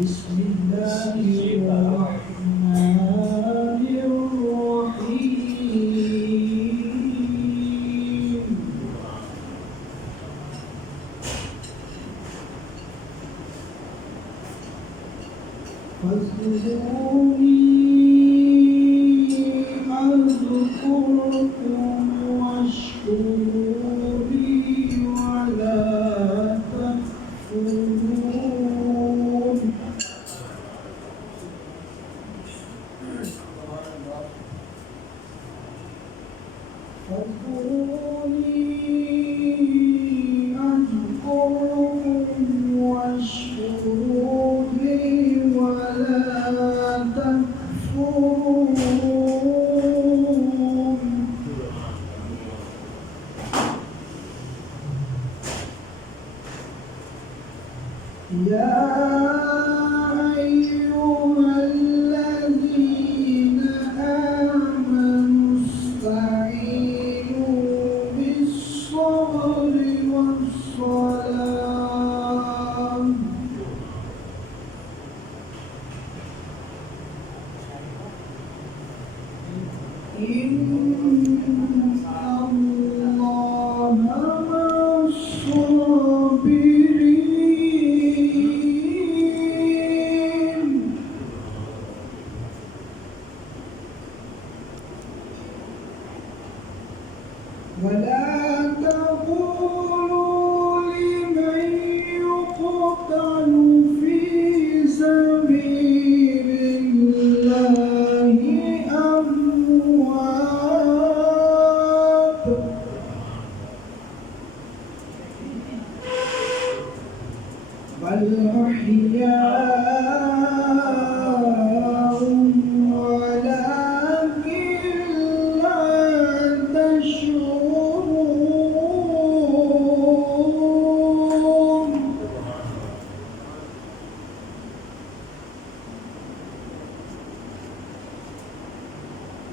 بسم الله الرحمن الرحيم فاذكروني أذكركم واشكروا لي ولا تكفرون فاذكروني أذكركم واشكروا لي ولا تكفرون يا أيها الذين آمنوا استعينوا بالصبر والصلاة إن الله مع الصابرين ولا تقولوا لمن يقتل في سبيل الله أموات بل أحياء ولكن لا تشعرون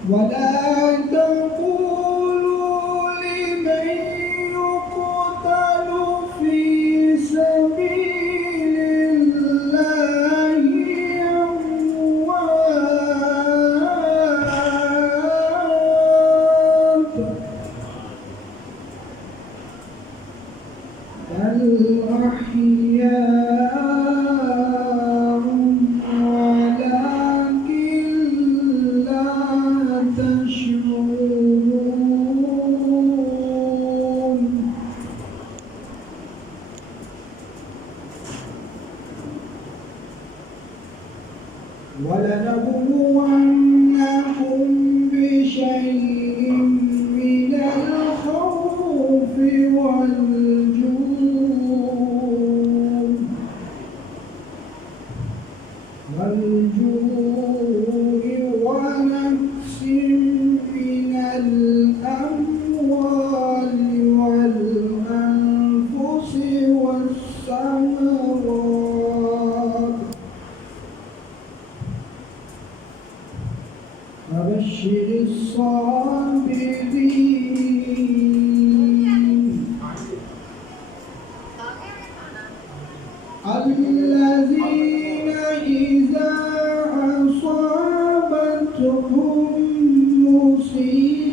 ولا تقولوا لمن يقتل في سبيل الله أموات بل أحياء ولكن لا تشعرون ولنبلونكم بشيء من الخوف والجوع ونفس من الأموال والأنفس والثمرات فبشر الصابرين الذين إذا أصابتهم مصيبة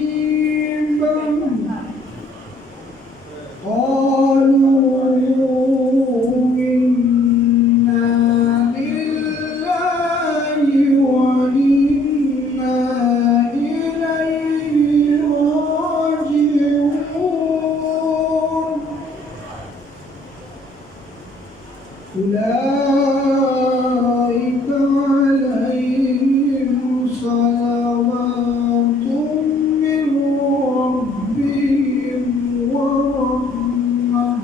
قالوا إنا لله وإنا إليه راجعون أولئك عليهم صلوات من ربهم ورحمة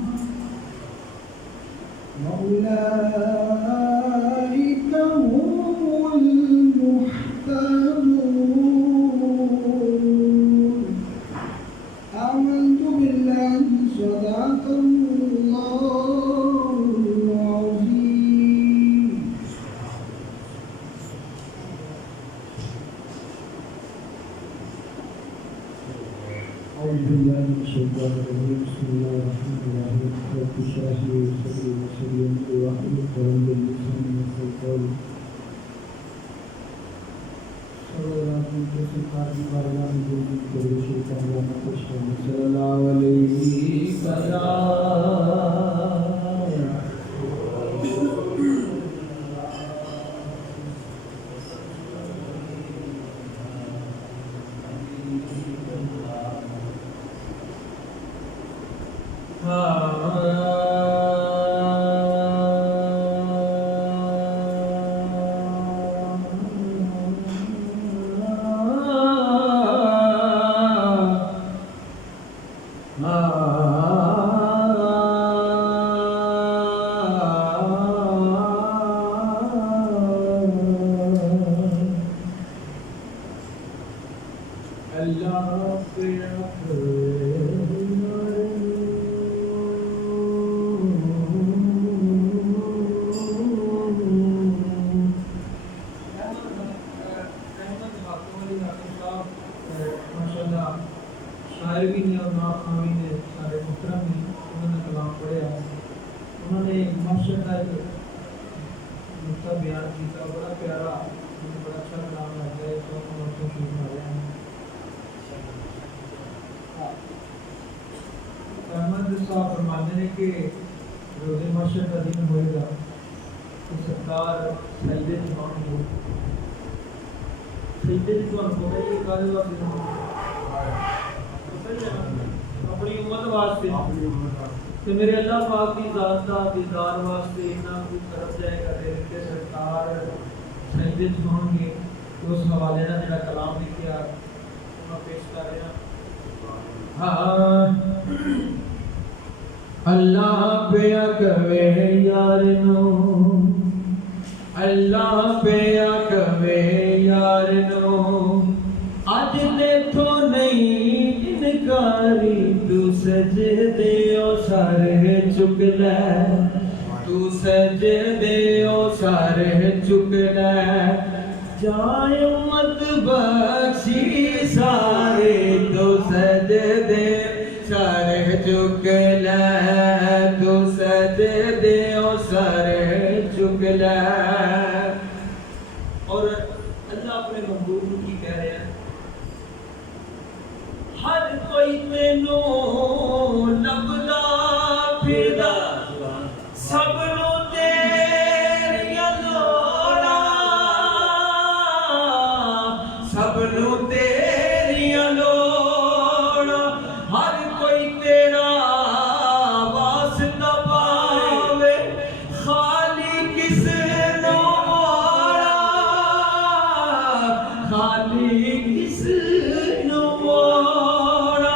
وأولئك هم المهتدون آمنت بالله صدق الله العظيم أعوذ بالله من الشيطان الرجيم بسم الله الرحمن الرحيم رب اشرح لي صدري ويسر لي أمري واحلل عقدة من لساني يفقهوا کے سکھار کی بارگاہ میں جو بھی کرے شیطان جانا خوش ہوں صلی اللہ علیہ وسلم. شاعر بھی نہیں اور ناخوامی نے سارے محترم بھی انہوں نے کلام پڑھیا. انہوں نے ماشاء اللہ نقطہ بیان کیا بڑا پیارا بڑا اچھا کلام لگتا ہے تو ہم آپ کو شروع کر رہے ہیں. احمد صاحب فرماتے ہیں کہ روز محشر کا دن ہوئے گا تو سرکار سجدے جمعان ہو سجدے جمعان کو میں یہ کہا جو اپنی امت واسطے کہ میرے اللہ پاک کی ذات کا دیدار واسطے اتنا کچھ طرف جائے گا کہ سرکار سجدے جمعان گے. تو اس حوالے نہ جڑا کلام لکھیا میں پیش کر رہا اللہ پہ کہوے یار نو اللہ پہ کہوے یار نو اج تے تو نہیں انکاری تو سجدے او سارے چک لے تو سجدے او سارے چک لے جائے امت بخشی سارے تو سجدے سارے چک لے تو سجدے او سارے چک لے. اور اللہ اپنے محبوب کی کہہ رہے ہیں ہر کوئی تینو لبدا پھردا سب نو تیریاں لوڑاں سب نو تیریاں لوڑاں ہر کوئی تیرا واسطہ پاوے خالی کس نو موڑا خالی کس نو موڑا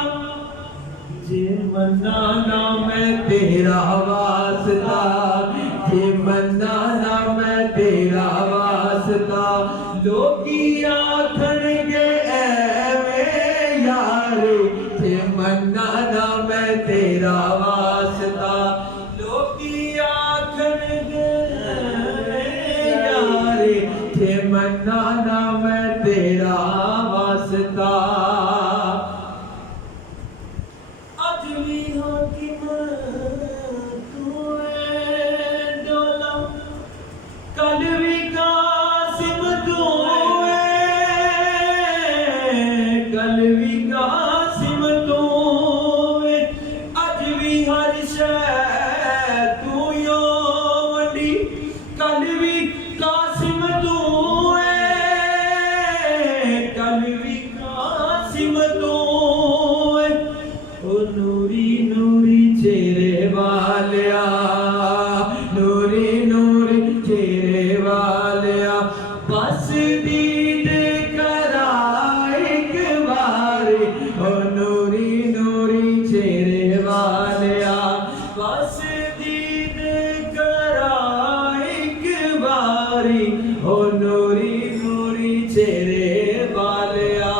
جے منانا میں تیرا واسطہ جے منانا میں تیرا واسطہ لوگی آکھن گے ایویں یار جے منانا میں تیرا واسطہ لوگی آکھن گے ایویں یار جے منانا میں تیرا واسطہ. اج بھی حاکم تو اے ڈولا کل بھی قاسم تو اے کل بھی قاسم تو اے اج بھی ہر شے تو یو ونڈی کل بھی قاسم تو اے کل بھی قاسم تو اے او نوری نوری چہرے والیا نوری نوری چہرے والیا بس دید کرا ایک بار او نوری نوری چہرے والیا بس دید کرا ایک بار او نوری نوری چہرے والیا.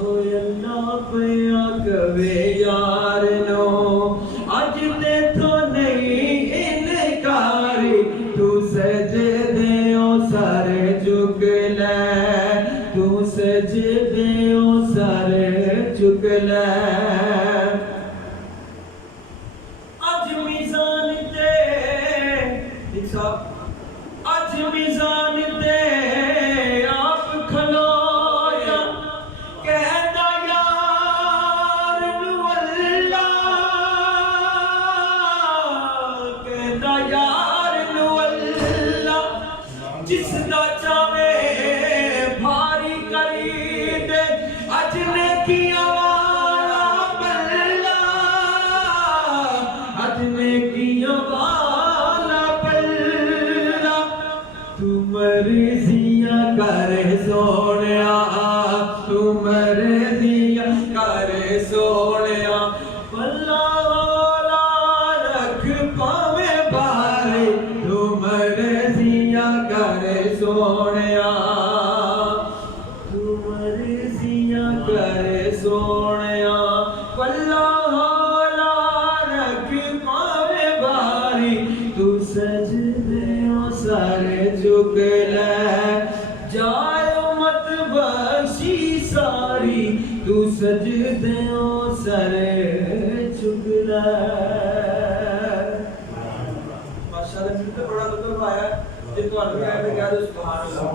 او اللہ پیا کہوے یار نو اج تے تو نہیں انکاری تو سجدے او سارے چک لے تو سجدے او سارے چک لے. اج میزان تے اج میزان تے آپ کھلویا چک لے جائے مت بخشی ساری تو سجدوں سر چک لے ماشاءاللہ مجھے تو بڑا لطف آیا جب تو عربی آئے تو کہہ دو سبحان اللہ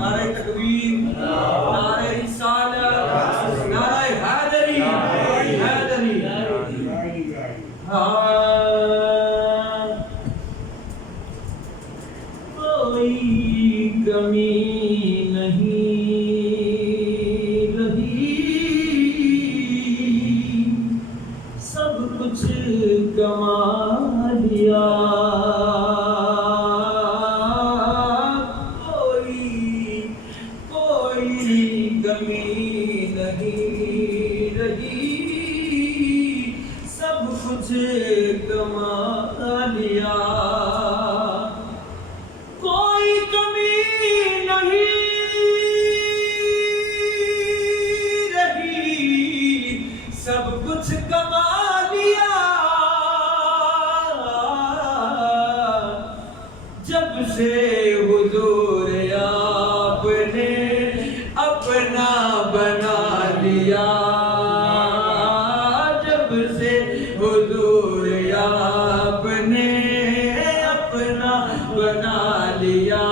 نعرہ تکبیر نعرہ رسالت نعرہ حیدری حیدری کوئی کمی نہیں رہی سب کچھ کما لیا کوئی کمی نہیں رہی سب کچھ کما لیا کوئی کمی نہیں رہی سب کچھ کما لیا جب سے حضور آپ نے اپنا بنا لیا جب سے حضور آپ نے اپنا بنا لیا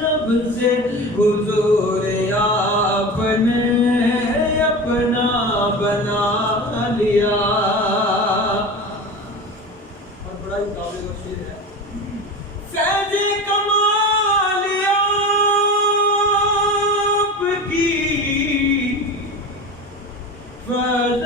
جب سے حضور آپ نے اپنا بنا لیا اور بڑا ہی قابل شعر ہے فیض کمال آپ کی فیض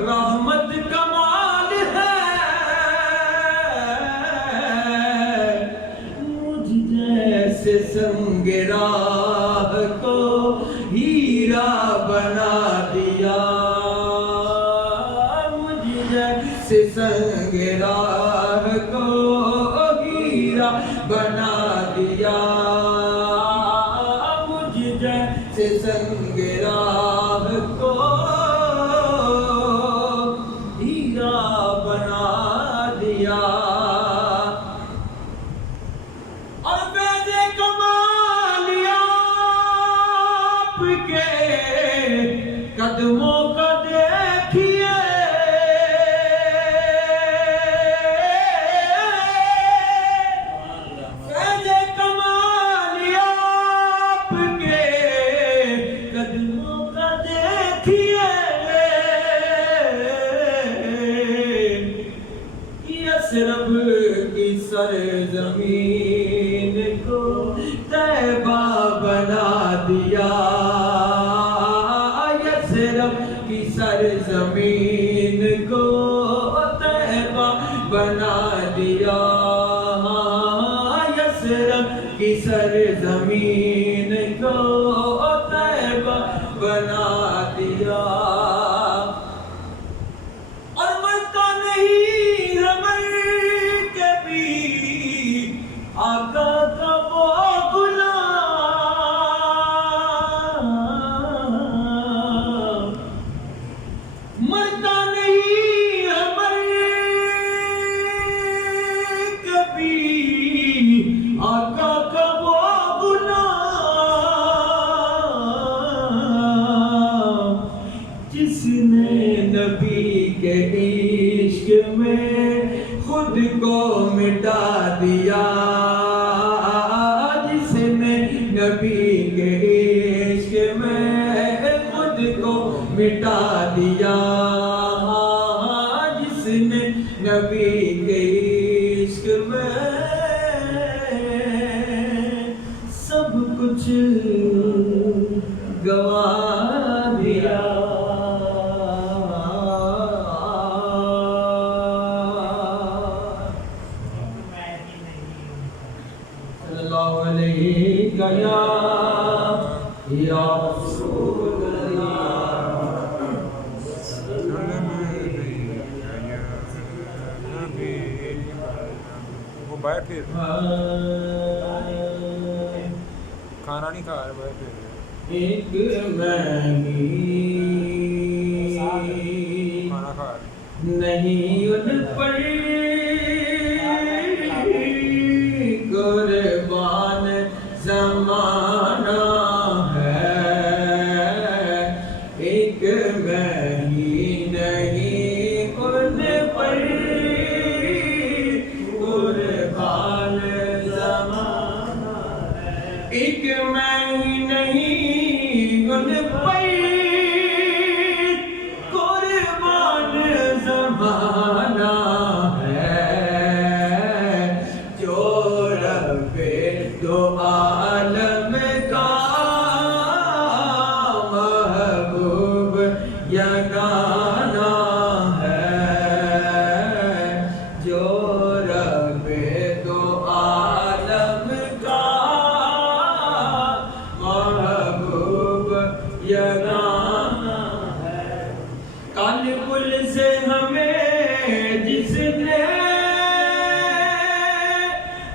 رحمت کمال ہے مجھ جیسے سنگ راہ کو ہیرا بنا دیا مجھ جیسے سنگ راہ کو ہیرا بنا دیا مجھ جیسے سنگ راہ کو بنا دیا اور فیض کمال آپ کے قدموں کا دیکھیے فیض کمال آپ کے قدموں کا دیکھیے یثرب کی سرزمین کو طیبہ بنا دیا یثرب کی سرزمین کو طیبہ بنا دیا یثرب کی سرزمین کو طیبہ بنا دیا اور مرتا نہیں آقا کا وہ غلام مرتا نہیں ہمر کبھی آقا کا وہ غلام جس نے نبی کے عشق میں خود کو مٹا دیا جس نے نبی کے عشق میں خود کو مٹا دیا جس نے نبی کے عشق میں سب کچھ گوا دیا یا رسول وہ بیٹھ پھر کھانا نہیں کھا رہے بیٹھ پھر ایک مہنگی کھانا کھا رہے نہیں ان پر قربان زمانہ ہے ایک مہنگی نہیں ان پر قربان زمانہ ہے ایک مہنگی نہیں ان پر قربان زمانہ ہے جو رب دو عالم کا محبوب یگانہ ہے جو رب دو عالم کا محبوب یگانہ ہے کل کل سے ہمیں جس نے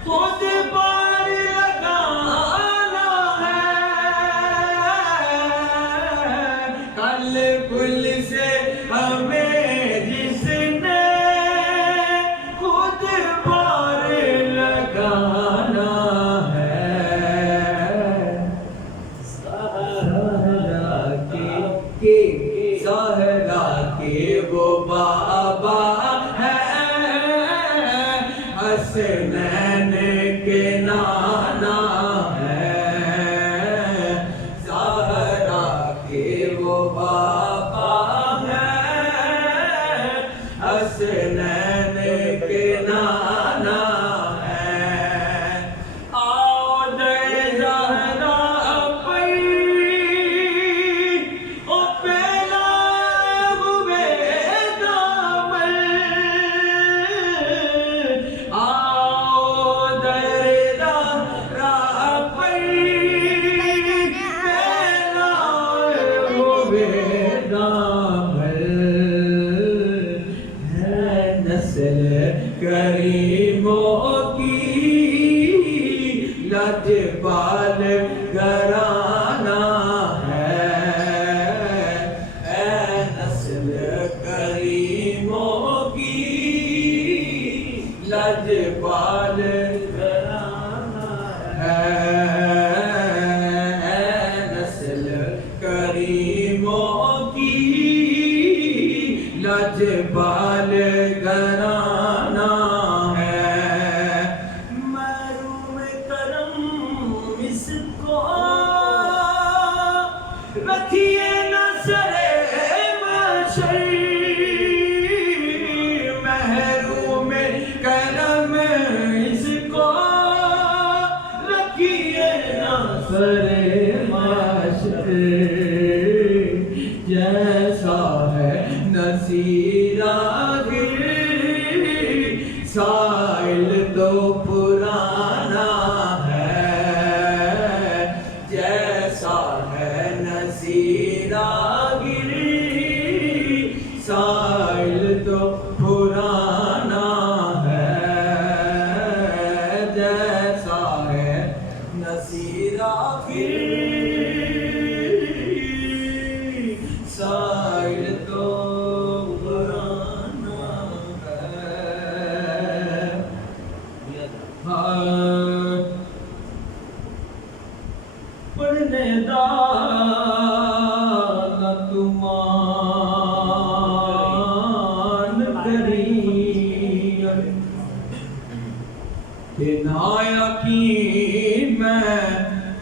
خود پار لگانا ہے کل کل سے ہمیں جس نے خود پار لگانا ہے سہرا کے وہ بابا ہے حسنین کے نانا ہے سہرا کے وہ بابا ہے حسنین کے نانا ہے آؤ دے زہرا پر او پہلا ہوئے دامن آؤ دے زہرا پر پہلا ہوئے دامن ہے نسل کریموں کی لاجواب گھرانہ ہے اے نسل کریموں کی لاجواب گھرانہ ہے اے نسل کریموں کی لاجواب گھرانہ ہے محروم کرم اس کو رکھیے نہ سرے محشر محروم کرم اس کو رکھیے نہ سرے محشر جیسا ہے نصیر آخر سائل تو پرانا ہے جیسا ہے نصیر آخر سائل تو پرانا ہے جیسا ہے نصیر آخر سائل تو پرانا ہے پڑھنے دانا تمان کریم کہ نایا کی میں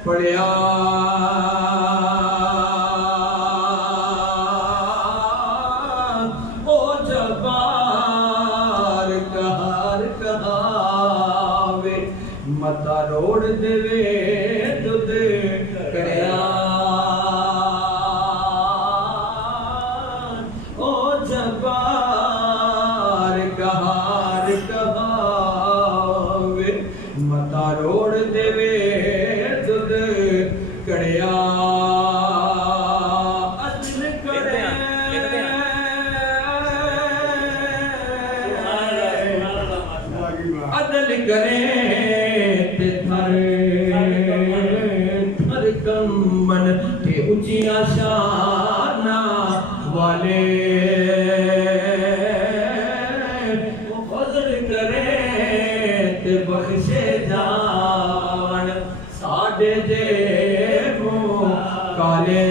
پڑھیا او جبار کہار کہاوے متا روڑ دیوے دودھ کریا او جبار کہار کہاوے متا روڑ دیوے دودھ عدل کرے تے تھر تھر کمبن تے اچیاں شانہ والے فضل کرے تے بخشے جان ساڈے جیبوں کالے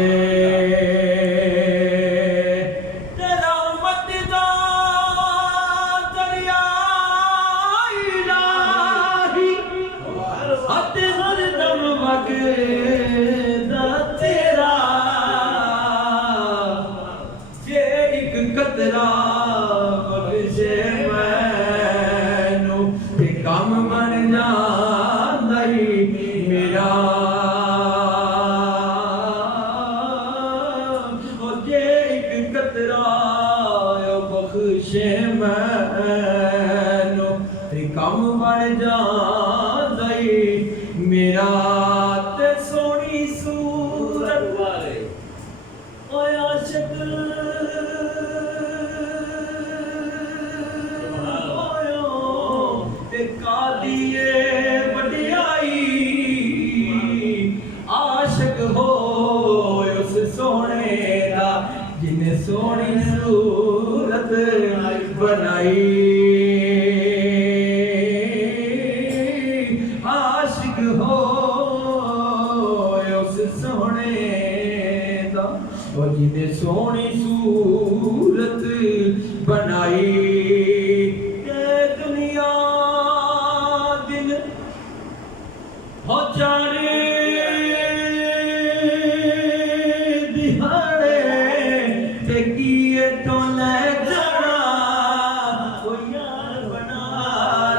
کم بڑھ جاندئی میرا تے سونی صورت والے اوے عاشق تے قادیے وڈیائی عاشق ہو اس سونے دا جن سونی صورت بنائی جن سونی صورت بنائی تے دنیا دن ہو چارے دہاڑے تے کیے تو لے جانا کوئی یار بنا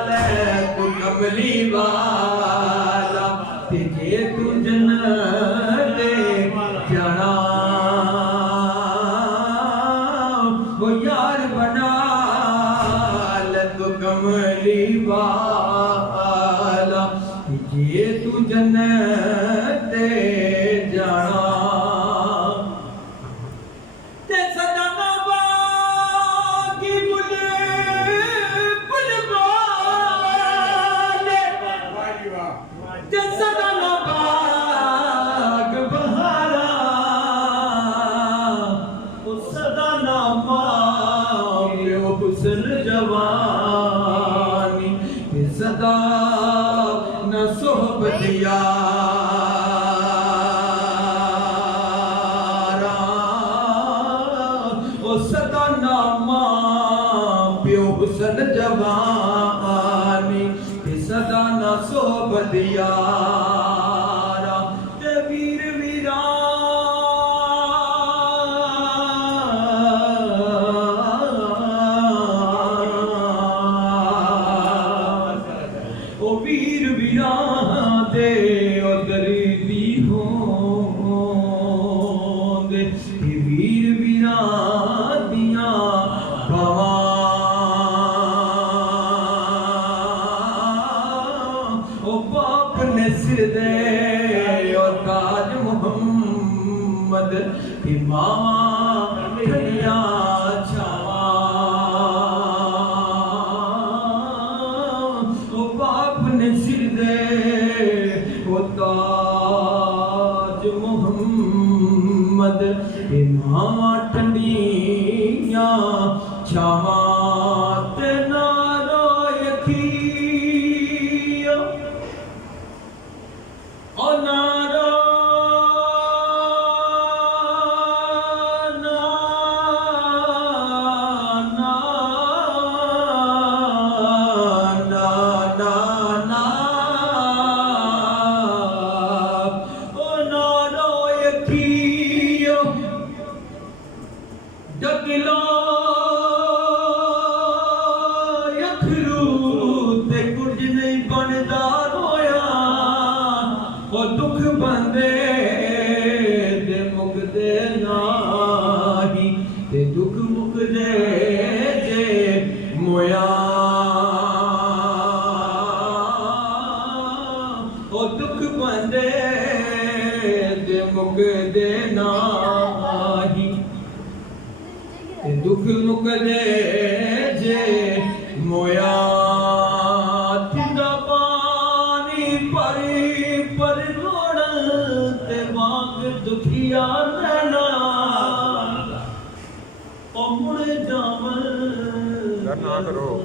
لے تو کملی والا تے جے تو جنت جانا یار بنا لے کملی والا جے تو جنت جانا تے صدا باغی بل والے تے صدا باغ بہارا صدا حسن جوانی صدا نہ صحبت یارا او صدا نامہ پیو حسن جوانی صدا نہ صحبت یارا تے ویر ویران ویر ویران دے او دردی ہوں دے ویر ویران دیاں باواں او باپ نے سر دے او تاج محمد ماواں ٹھنڈیاں سر دے وہ تاج محمد امام ٹھنڈیاں چھاواں تے نارو یکھیا او نارو ڈگلا یکھرو تے کچھ نہیں بندا رویا او دکھ بندے دے مکدے ناہی تے دکھ مکدے جے مویا او دکھ بندے دے مکدے ناہی دکھ مکدے جے مویا ਨਾ ਕਰੋ।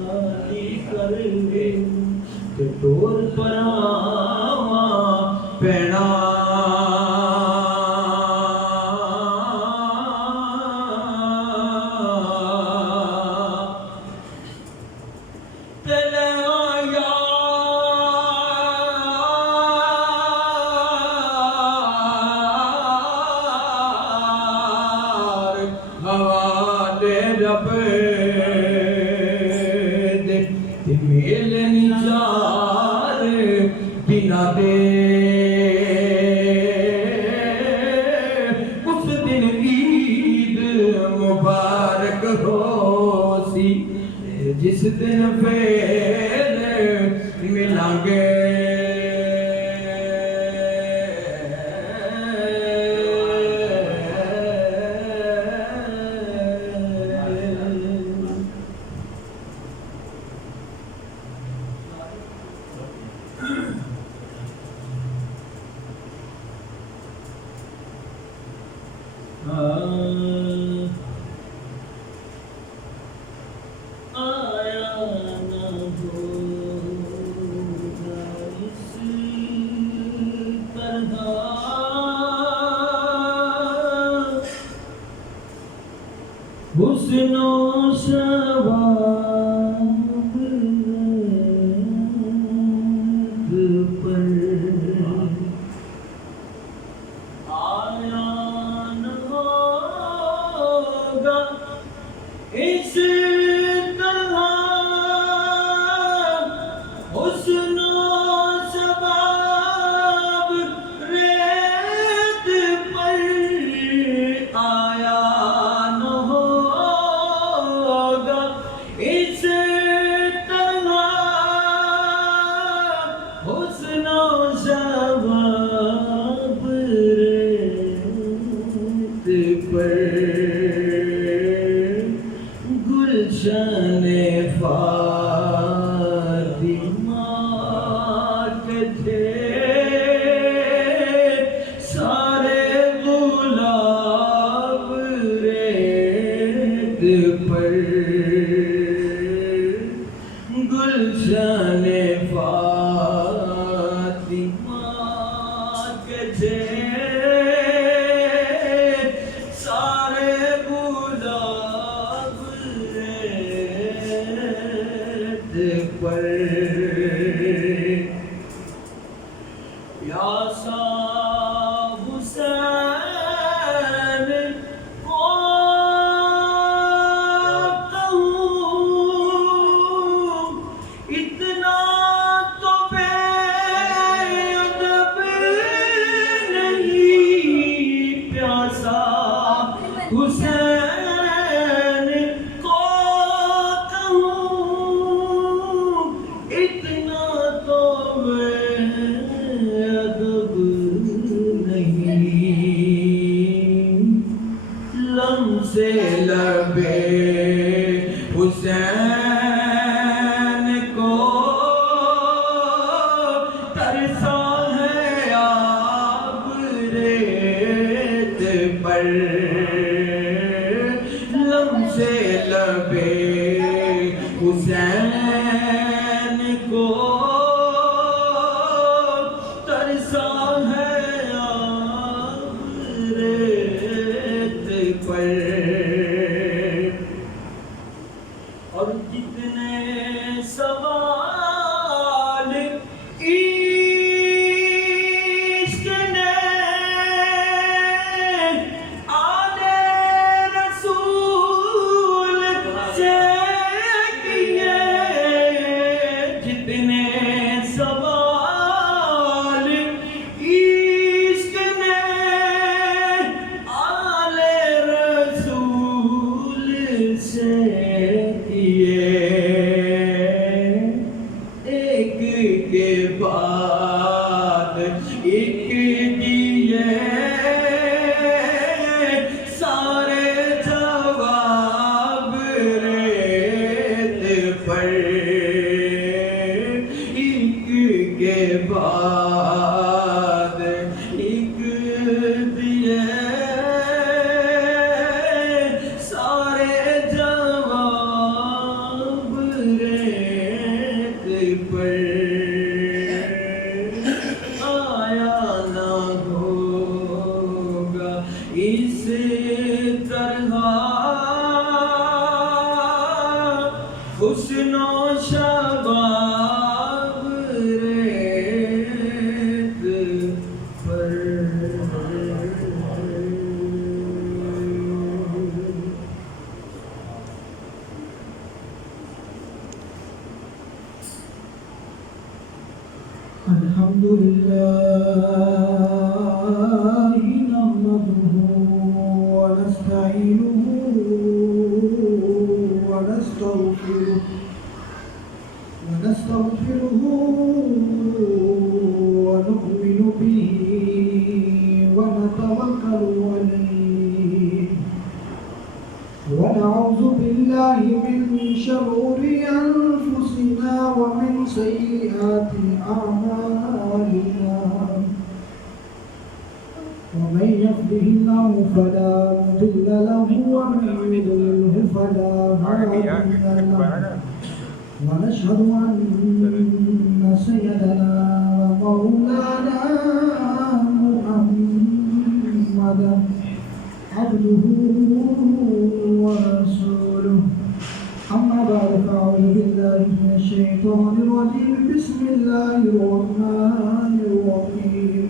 ਤੇ ਟੋਰ ਪਰਾਵਾਂ ਪੈਣਾ جس دن پھر ملیں گے حسن و ثواب پر آیا نہ ہوگا اس طرح حسن و ثواب ریت پر آیا گلشن فاطمہ کے تھے سارے گلاب ریت پر گلشن فاطمہ کے تھے پر یا صاحب حسین کو کہوں اتنا تو بے ادب نہیں پیاسا حسین کو کہوں اتنا تو بے ادب نہیں لم سے لبے حسین کو ترسا ہے آب ریت پر لم سے لبے حسین کو ترسا ہے آب ریت پر اور جتنے سوال عشق نے آل رسول سے کیے جتنے سوال عشق نے آل رسول سے ایک کے بعد ایک دیے سارے جواب ریت پر ایک کے بعد ایک دیے سارے جواب پر آیا نہ ہوگا اس طرح حسن و شباب ریت پر الحمد لله نحمده ونستعينه ونستغفره ونؤمن به ونتوكل عليه ونعوذ بالله من شرور أنفسنا ومن سيئات أعمالنا ومن يهده الله فلا مضل له ومن يضلله فلا هادي له ونشهد أن سيدنا ومولانا محمدا عبده ورسوله أما بعد فأعوذ بالله من الشيطان الرجيم بسم الله الرحمن الرحيم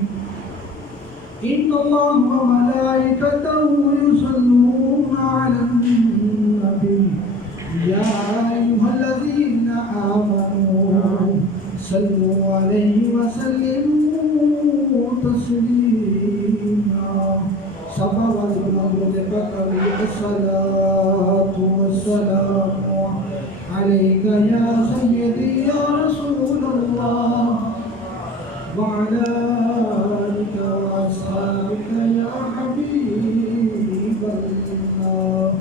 إن الله وملائكته يصلون على النبي يا أيها الذين آمنوا صلوا عليه وسلموا تسليما صلى الصلاة والسلام عليك يا سيدي يا رسول الله وعلى آلك وأصحابك يا حبيب الله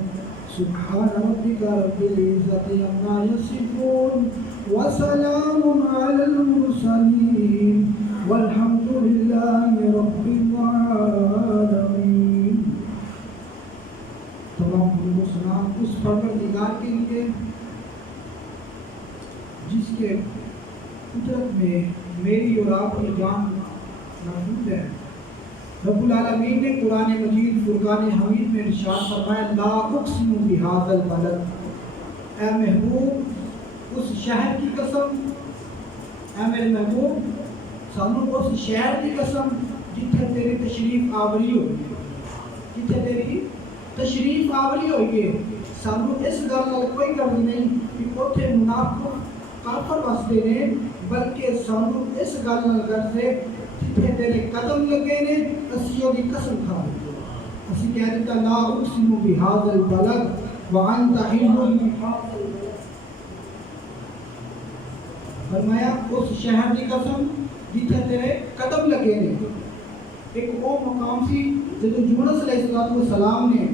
سبحان ربك رب العزة عما يصفون وسلام على المرسلين والحمد لله رب العالمين. تمام سلام اس پروردگار کے لیے جس کے قدرت میں میری اور آپ کی جان محفوظ ہے. رب العالمین نے قرآن مجید فرقان حمید میں ارشاد فرمایا لا اقسم بهذا البلد. اے محبوب اس شہر کی قسم، اے میرے محبوب سانو اس شہر کی قسم جتھے تیری تشریف آوری ہوئی ہے، جتھے تیری تشریف آوری ہوئی ہے. سانو اس گل نال کوئی گل نہیں کہ اوتھے منافق کافر وسدے نے، بلکہ سانو اس گل نال غرض ہے جتھے تیرے قدم لگے نے اسی دی قسم کھا لئی. اسی کہہ دیتا لا اقسم بهذا البلد وانت حل بهذا البلد. فرمایا اس شہر کی قسم جتھے تیرے قدم لگے نے. ایک وہ مقام سی جب یونس علیہ السلام نے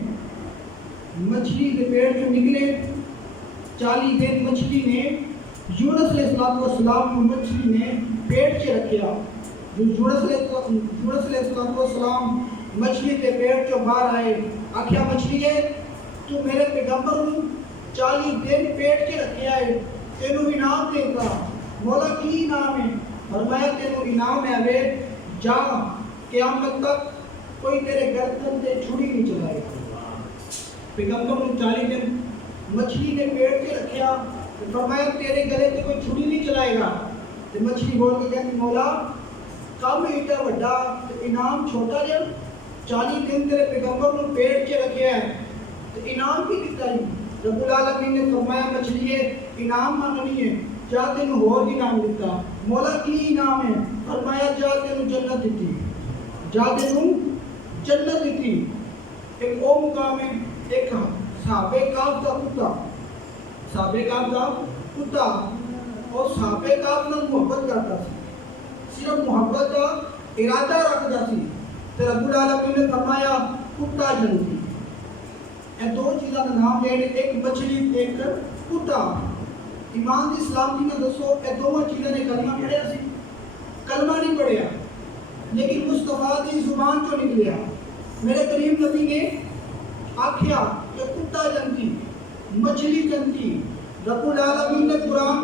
مچھلی کے پیٹ سے نکلے 40 دن مچھلی نے یونس علیہ السلام کو مچھلی نے پیٹ سے رکھیا. جو یونس علیہ السلام مچھلی کے پیٹ سے باہر آئے آکھیا مچھلی ہے تو میرے پیغمبر کو 40 دن پیٹ سے رکھیا ہے تینوں انعام دے گا. مولا کی انعام ہے؟ فرمایا تینوں انعام ہے ابے جا قیامت تک کوئی تیرے گردن سے چھری نہیں چلائے گا. پیغمبر کو 40 دن مچھلی نے پیٹ سے رکھیا فرمایا تیرے گلے سے کوئی چھری نہیں چلائے گا. تو مچھلی بول کے کہتی مولا کام ایڈا بڑا انعام چھوٹا جا 40 دن تیرے پیغمبر کو پیٹ سے رکھیا ہے تو انعام کی دیتا ہے. رب العالمین نے فرمایا مچھلی ہے انعام ماننی ہے جا تینوں اور انعام دیتا. مولا کی انعام ہے؟ فرمایا جا تینوں جنت دیتی، جا تینوں جنت دیتی. ایک او مقام ہے ایک صحابہ کعب کا کتا، صحابہ کعب کا کتا اور صحابہ کعب نے محبت کرتا سی، صرف محبت کا ارادہ رکھتا سی. تو رب العالمین نے فرمایا کتا جنتی. اے دو چیزاں کا نام لینے ایک مچھلی ایک کتا. ایمان دی اسلام کی نہ دسو اے دونوں چیزیں نے کلمہ پڑھیا سی؟ کلمہ نہیں پڑھیا لیکن مصطفیٰ دی زبان چوں نکلیا. میرے کریم نبی نے آکھیا کہ کتا جنتی مچھلی جنتی. رب العالمین نے قرآن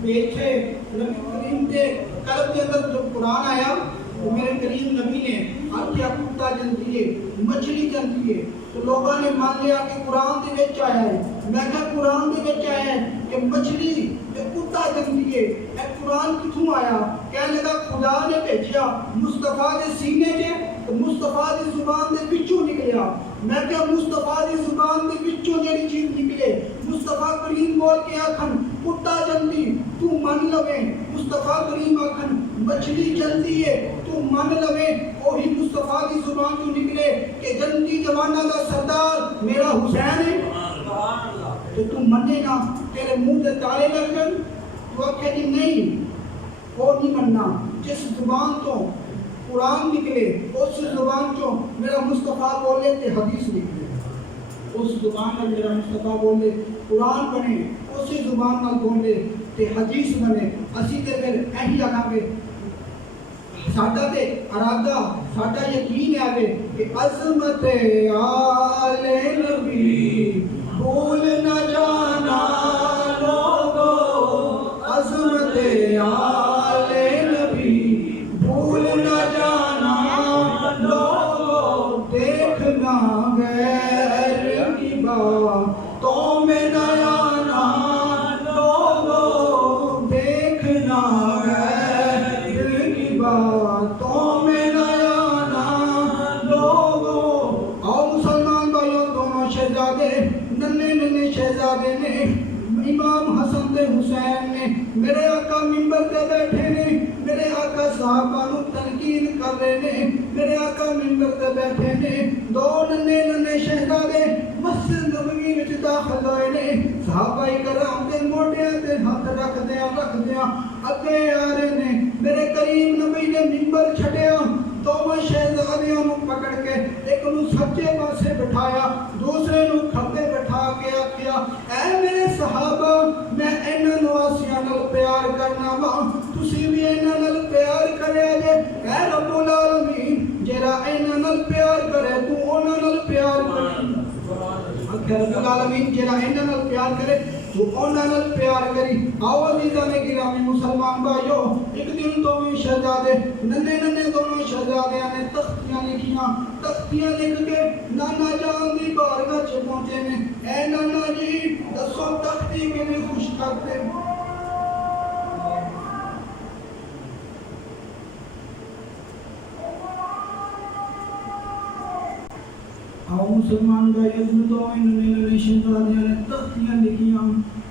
بھیجے نبی کریم کے قلب کے اندر جب قرآن آیا تو میرے کریم نبی نے آکھیا کتا جنتی ہے مچھلی جنتی ہے تو لوگوں نے مان لیا کہ قرآن دے وچ آیا ہے میں کہا قرآن دے وچ آیا ہے کہ مچھلی کہ کتا جنتی ہے اے قرآن کتوں آیا کہنے لگا خدا نے بھیجیا مصطفیٰ دے سینے چ تو مصطفیٰ دی زبان دے وچوں نکلیا میں کہا مصطفیٰ دی زبان دے وچوں جڑی چیز نکلے مصطفیٰ کریم بول کے آکھن کتا جنتی تو من لوے مصطفیٰ کریم آکھن مچھلی جنتی ہے تو من لوے وہی مصطفیٰ دی زبان جو نکلے کہ جنتی زمانہ کا سردار میرا حسین ہے تو منے گا تیرے منہ دے تالے لگ جائیں تو آکھے جی نہیں وہ نہیں مننا جس زبان تو قرآن نکلے اس زبان جو میرا مصطفیٰ بولے تے حدیث نکلے اس زبان میں میرا مصطفیٰ بولے قرآن بنے اسی زبان میں بولے تے حدیث بنے اسی تے پھر ایہی آگا گے ساڈا تے ارادہ ساڈا یقین ہے کہ عظمت آل نبی بھول نہ جانا لوگو عظمت آل نبی بھول نہ جانا لوگو دیکھنا غیر کی باتوں میں نہ آنا لوگو دیکھنا غیر کی باتوں میں نہ آنا لوگو آؤ مسلمان بھائیوں دونوں شہزادے ننے شہزادے نے امام حسن تے حسین نے میرے آقا منبر تے بیٹھے نے میرے آقا صحابہ نو تنقید کر رہے نے میرے آقا منبر تے بیٹھے نے دو ننے شہزادے مسجد نبوی وچ داخل ہوئے نے صحابہ کرام دے موڈیاں تے ہاتھ رکھدیاں اگے آ رہے نے میرے کریم نبی نے منبر چھڈیا دونوں شہزادیوں نو پکڑ کے ایک نو سجے پاسے بٹھایا دوسرے نو کھبے بٹھا کے آکھیا اے میرے صحابہ میں انہاں نواسیاں نال پیار کرنا وا تسی بھی انہاں نال پیار کریا جے اے رب العالمین جڑا انہاں نال پیار کرے تو انہاں نال پیار کرے اکھر رب العالمین جڑا انہاں نال پیار کرے تو انہاں نال پیار کری آؤ عزیزاں نے گرامی مسلمان بھائیو ایک دن دونوں شہزادے ننے دونوں شہزادیاں نے تختیاں لکھ کے نانا جان دی بارگاہ چ پہنچے نے اے نانا جی دسو تختی کیویں خوش کرتے آؤ مسلمان بھائی دونوں ننے شہزادیاں نے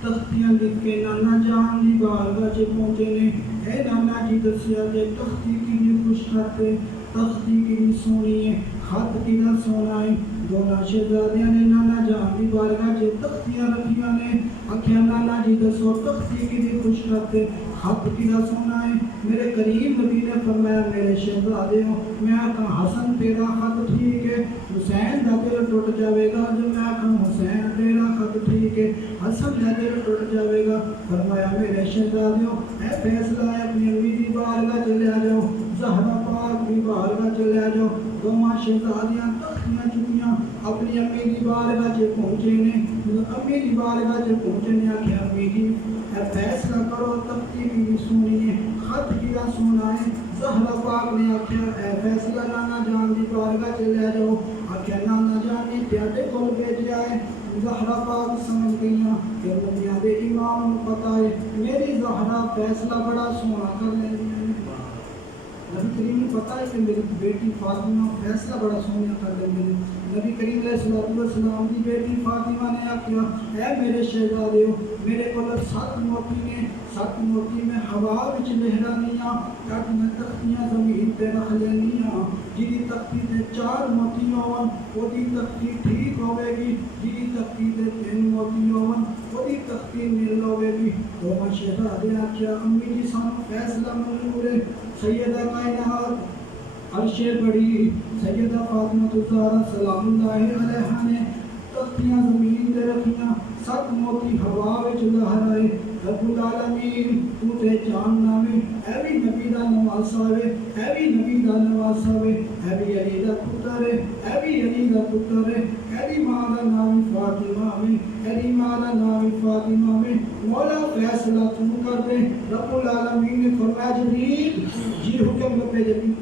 تختیاں لکھ کے نانا جان دی بارگاہ چ پہنچے نے اے نانا جی دسیا جے تختی کیویں خوش کرتے تختی کی سونی ہے خط کی دا سونا ہے دونوں شہزادیاں نے نانا جان دی بارگاہ چ تختیاں رکھیاں نے آکھیا نانا جی دسو تختی کی خوش کرتے خط کی دا سونا ہے میرے کریم نبی نے فرمایا میرے شہزادیوں میں آکھاں حسن تیرا خط ٹھیک ہے حسین دا دل ٹوٹ جاوے گا جو میں آکھاں حسین تیرا خط ٹھیک ہے حسن دا دل ٹوٹ جاوے گا فرمایا میرے شہزادیوں اے فیصلہ ہے اپنی امی دی بارگاہ چلے آ جاؤ زہرا پاک دی بارگاہ چلے آ جاؤ دونوں شہزادیاں تختیاں چکیاں اپنی امی دی بارگاہ چ پہنچے نے امی دی بارگاہ چ پہنچے نے آکھیا امی جی اے فیصلہ کرو تختی کی سونی ہے خط کی دا سونا ہے زہرا پاک نے آکھیا اے فیصلہ نانا جان دی بارگاہ چلے آ جاؤ آکھیا نانا جان نے تیرے کول بھیجیا ہے زہرا پاک سمجھ گئیاں کہ دنیا دے امام نو پتہ ہے میری زہرا فیصلہ بڑا سونا کر لیندی ہے نبی کریم نے پتہ ہے کہ میری بیٹی فاطمہ فیصلہ بڑا سونا کر لیندی ہے نبی کریم علیہ السلام دی بیٹی فاطمہ نے آکھیا اے میرے شہزادیو میرے کول 7 موتی نے 7 موتی میں ہوا وچ لہرانیاں کٹ میں تختیاں زمین تے رکھ لینیاں جی تختی تے 4 موتی ہون اودی تختی ٹھیک ہوے گی جی تختی تے 3 موتی ہون اودی تختی نیل ہوے گی دونوں شہزادے آکھیا امی جی سانو فیصلہ منظور ہے سیدہ کائنات عرش بڑی سیدہ فاطمہ الزہرا سلام اللہ علیہا نے تختیاں زمین تے رکھیاں 7 موتی ہوا وچ لہرائے رب العالمین تو تے جاننا میں اے بھی نبی دا نواسا وے اے بھی نبی دا نواسا وے اے بھی علی دا پتر ہے اے بھی علی دا پتر ہے اے دی ماں دا نام فاطمہ میں اے دی ماں دا نام فاطمہ میں مولا فیصلہ تو کر دے رب العالمین نے فرمایا جبریل جی حکم پہ جبریل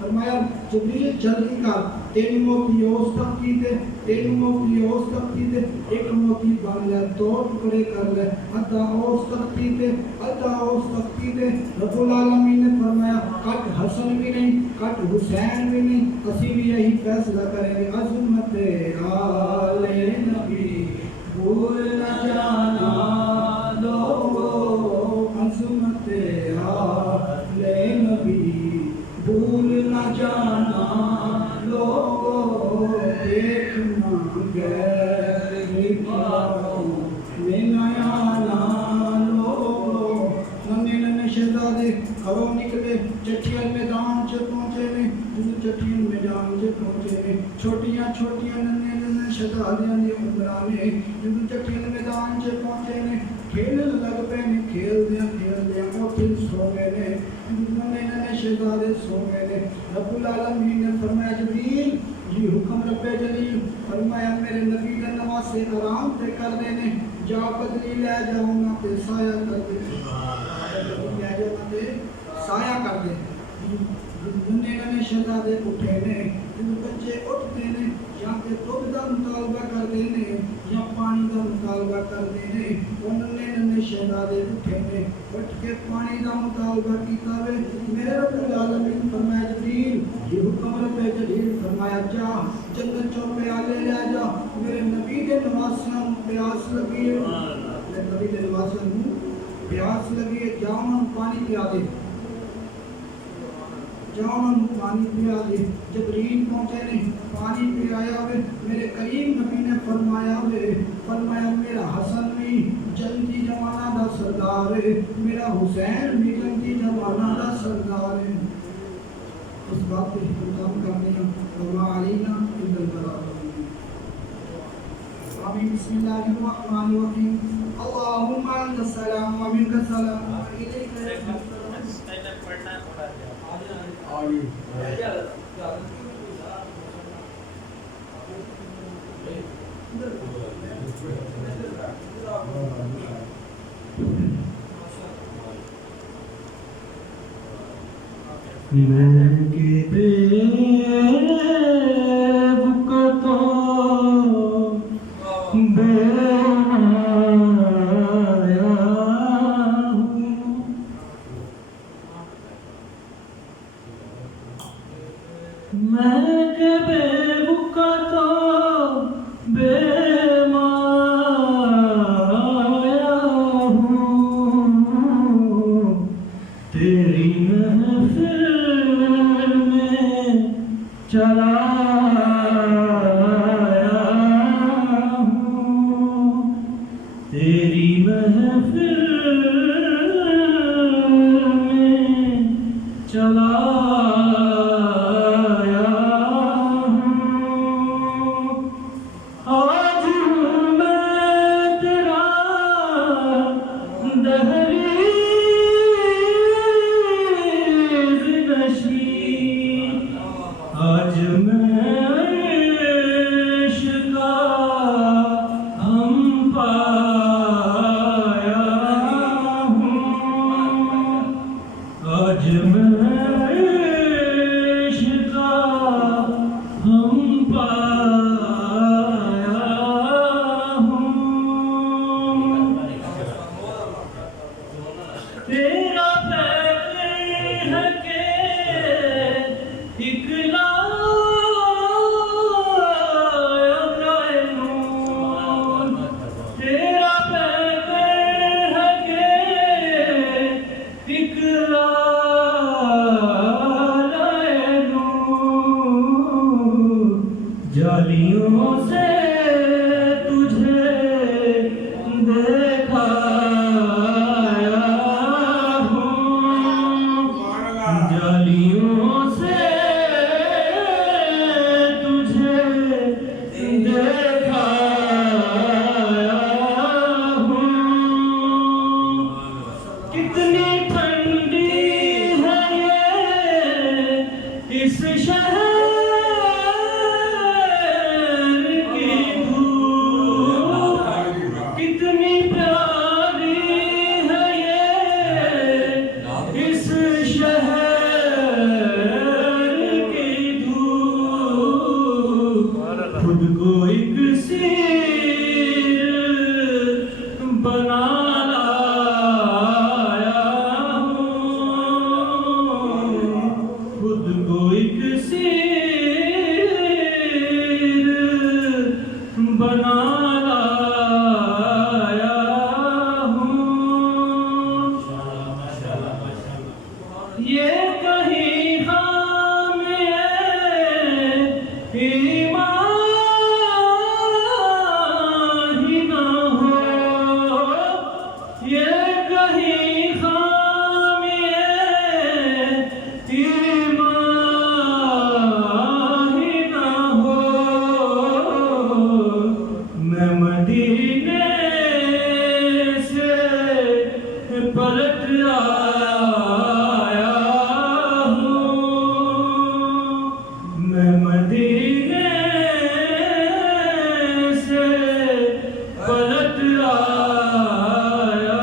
فرمایا جبریل جلدی کر تین موتی اس تختی تے تین موتی اس تختی تے ایک موتی بن لے دو ٹکڑے کر لے ادھا اس تختی تے ادھا اس تختی تے رب العالمین نے فرمایا کٹ حسن بھی نہیں کٹ حسین بھی نہیں اسی بھی یہی فیصلہ کریں گے عظمت آل نبی بھول نہ جانا لوگو عظمت آل نبی بھول نہ جانا لوگو دیکھنا غیر نکاروں میں نیانا لوگو ننے ننے شہزادے گھروں نکلے چٹھیل میدان سے پہنچے نے چٹھیل میدان سے پہنچے نے چھوٹیاں چھوٹیاں ننے ننے شہزادیاں دی عمرانے چٹھیل میدان سے پہنچے نے کھیلنے لگ پے نے کھیل دیا اور پھر سو گئے نے ننے ننے شہزادے سو گئے نے رب العالمین نے فرمایا جبریل جی حکم رب جلیل فرمایا میرے نبی نے نواسے آرام پہ کر دینے جا بدلی لے جاؤں نہ تے سایہ کر دے لے جاؤں نہ تے سایہ کر دے ننے ننے شہزادے اٹھے نے بچے اٹھتے نے یا کہ دودھ کا مطالبہ کر دینے یا پانی کا مطالبہ کر دینے وہ ننے ننے شہزادے اٹھے نے اٹھ کے پانی کا مطالبہ کیتا وے میرے رب العالمین فرمایا جبریل یہ حکم رب جلیل فرمایا جا جنت چو پیالے لے جا میرے نبی کے نواسیاں پیاس لگی ہے میرے نبی کے نواسیاں پیاس لگی ہے جاؤں پانی پیا دے جاؤں پانی پیا دے جبریل پہنچے نے پانی پیایا ہوئے میرے کریم نبی نے فرمایا میرا حسن بھی جلدی جمانہ دا سردار ہے میرا حسین بھی جلدی جمانہ دا سردار ہے اس بات پہ حکم کرنے وما علینا الا البلاغ آمین بسم اللہ الرحمن الرحیم اللہم انت السلام و منک السلام الیک میں کہ بے وقتوں بے آیا ہوں میں کہ بے وقتوں بے مایا ہوں تیری محفل چلا آیا ہوں تیری محفل میں چلا آیا ہوں آج ہوں میں تیرا دہلیز نشین آج میں عشق کا ہم پایا ہوں آج میں عشق کا ہم پایا ہوں تیرا پیغام ہے کہ اکلا جالیوں سے تجھے دیکھا ہوں جالیوں سے تجھے دیکھا ہوں یہ کہیں خام ایمان ہی نہ ہو، یہ کہیں خام ایمان ہی نہ ہو، میں مدینے سے پلٹ آیا ہوں، میں مدینے سے پلٹ آیا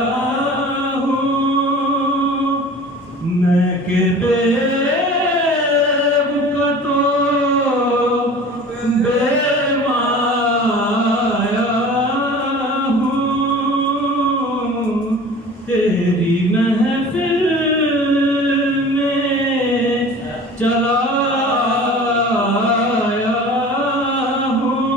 ہوں، میں کہ بے تو بے مایا ہوں، تیری محفل میں چلا آیا ہوں۔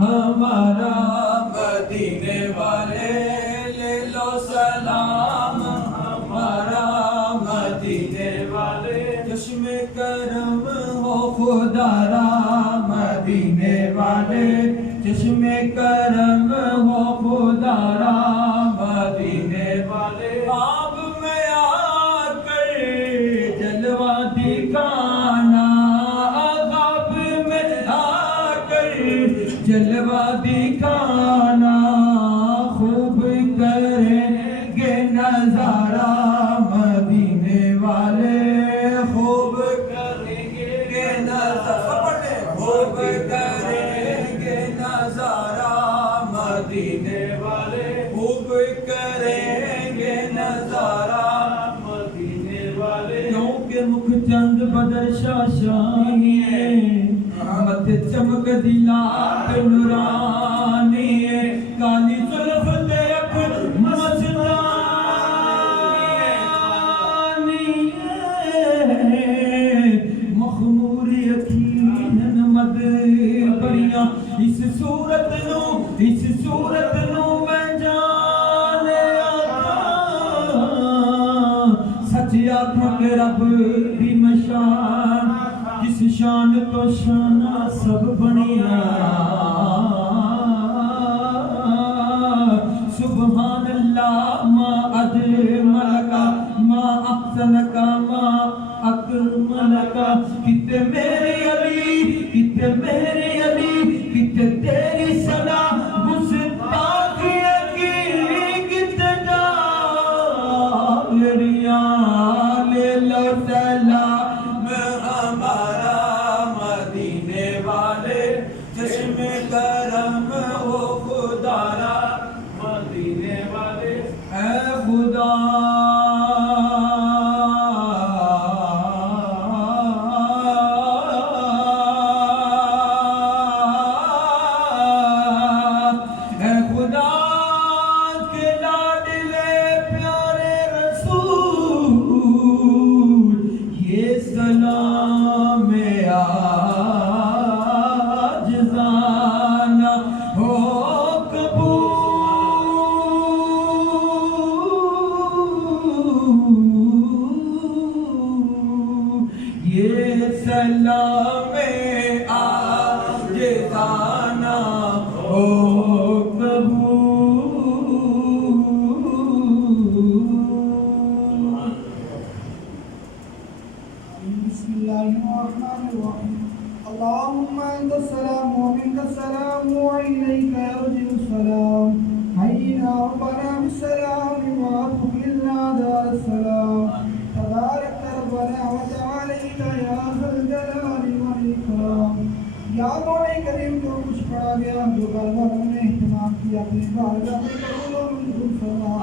ہمارا مدینے والے لے لو سلام، ہمارا مدینے والے چشم کرم ہو خدا را، مدینے والے چشم کرم ہو خدا را، مدینے والے آپ میں آ کر جلوہ دکھانا، آپ میں آ کر جلوہ دکھانا، خوب کریں گے نظارہ مدینے والے، خوب کریں گے نظارہ، خوب کریں گے نظارہ مدینے والے، خوب کریں گے نظارہ مدینے والے، کیونکہ مکھ چند بدر شاشانی ہے، مت چمک دلا پہ نورانی ہے، کالی زلف تے اکھ مستانی ہے، مخمور یقین مد بریاں، اس صورت نو میں جانے آتا، سچ آکھاں کہ رب دی مشان، جس شان تو شانہ سب بنیا، سبحان اللہ ما اجملکا ما احسنکا ما اکملکا، کتے میرے علی، کتے میرے علی، کتے تیری صدا گستاخی کی، کتے جاریاں لے لو سلام، ہمارا مدینے والے چشم کرم ہو خدا را، مدینے والے اے خدا اے خدا کے لاڈلے پیارے رسول، یہ سلام عاجزانہ ہو قبول، یہ سلام عاجزانہ ہو قبول۔ بسم الله الرحمن الرحيم، اللهم أنت السلام ومنك السلام وإليك يرجع السلام، حينا ربنا بالسلام وأدخلنا دار السلام، تبارك ربنا وتعاليت يا ذا الجلال والإكرام۔ یا مولا کریم جو کچھ پڑھا گیا، جو غلبہ نے اہتمام کیا، اپنی بارگاہ میں قبول و منظور فرما۔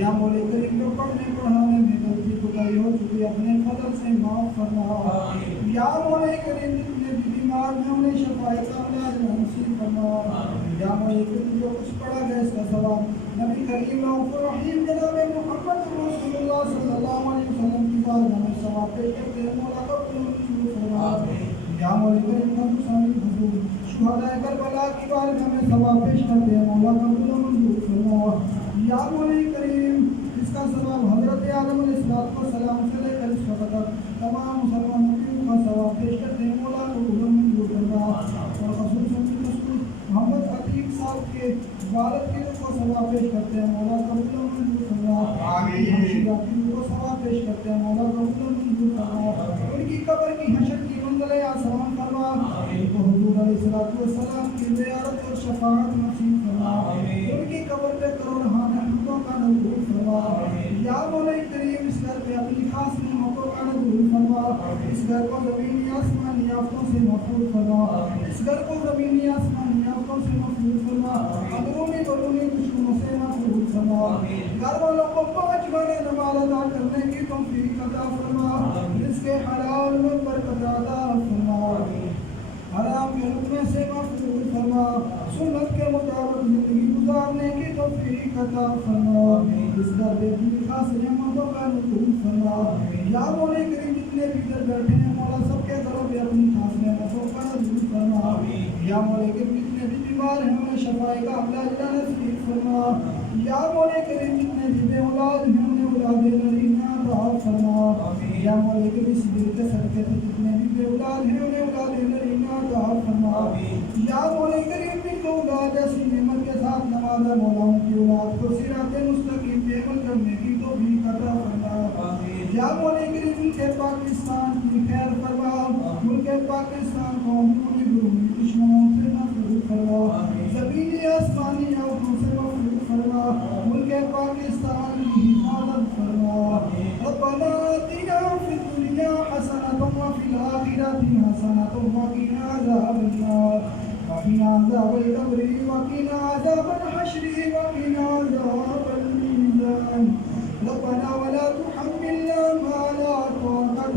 یا مولا کریم جو پڑھنے پڑھانے میں غلطی کوتاہی ہو چکی ہے، اپنے فضل سے معاف فرما یا مولا کریم جتنے بھی بیمار ہیں انہیں شفا کاملہ نصیب فرما یا مولا کریم جو کچھ پڑھا گیا اس کا ثواب نبی کریم رؤوف الرحیم جناب محمد رسول اللہ صلی اللہ علیہ وسلم کی بارگاہ میں ثواب پیش کرتے ہیں مولا قبول منظور فرما یا مولا کریم ہم سامنے حضور شہداء کربلا کی بارگاہ میں ثواب پیش کرتے ہیں مولا قبول منظور فرما یا مولا کریم اس کا ثواب حضرت آدم علیہ السلام سے لے کر اس وقت تک تمام مسلمانوں کا ثواب پیش کرتے ہیں مولا قبول منظور فرما اور خصوصاً محمد عتیق صاحب کے والد کی روح کو ثواب پیش کرتے ہیں مولا قبول منظور فرما آمین کو ثواب پیش کرتے ہیں مولا قبول منظور فرما ان کی قبر کی حشر کی منزل آسان فرما ان کو حضور علیہ السلام کی زیارت اور شفاعت نصیب فرما ان کی قبر پہ کروڑہا رحمتوں کا نزول فرما یا مولا کریم اس گھر پہ اپنی خاص نعمتوں کا نزول فرما اس گھر کو زمینی آسمانی آفتوں سے محفوظ فرما اس گھر کو زمینی آسمانی آفتوں سے محفوظ فرما اندرونی بیرونی دشمنوں سے محفوظ فرما گھر والوں کو 5 مہینے نماز ادا کرنے کی توفیق عطا فرما رزق حلال میں برکت عطا فرما حرام کے رکنے سے محفوظ فرما سنت کے مطابق زندگی گزارنے کی توفیق عطا فرما اس در بے اپنی خاص نعمتوں کا نزول فرما یا مولا کریم جتنے بھی در بیٹھے ہیں مولا سب کے دروں پہ اپنی خاص نعمتوں کا نزول فرما یا مولا کریم جتنے بھی بیمار ہیں انہیں شفا کاملہ نصیب فرما یا مولا کریم جتنے بھی بے اولاد ہیں انہیں اولاد نرینہ عطا فرما یا مولا کریم اس دل کے صدقے سے جتنے بھی بے اولاد ہیں انہیں اولاد نرینہ عطا فرما یا مولا کریم بھی تو اولاد ایسی نعمت کے ساتھ نوازا مولا ان کی اولاد کو صراط مستقیم پہ عمل کرنے کی توفیق عطا فرما یا مولا کریم ملک پاکستان کی خیر فرما ملک پاکستان کو اندرونی بیرونی دشمنوں سے محفوظ فرما زمینی آسمانی آفتوں سے محفوظ فرما ملک پاکستان کی حفاظت فرما ربنا آتنا فی الدنیا حسنة وفی الآخرة حسنة وقنا عذاب النار وقنا عذاب القبر وقنا عذاب الحشر وقنا عذاب الميزان ربنا ولا تحملنا ما لا طاقة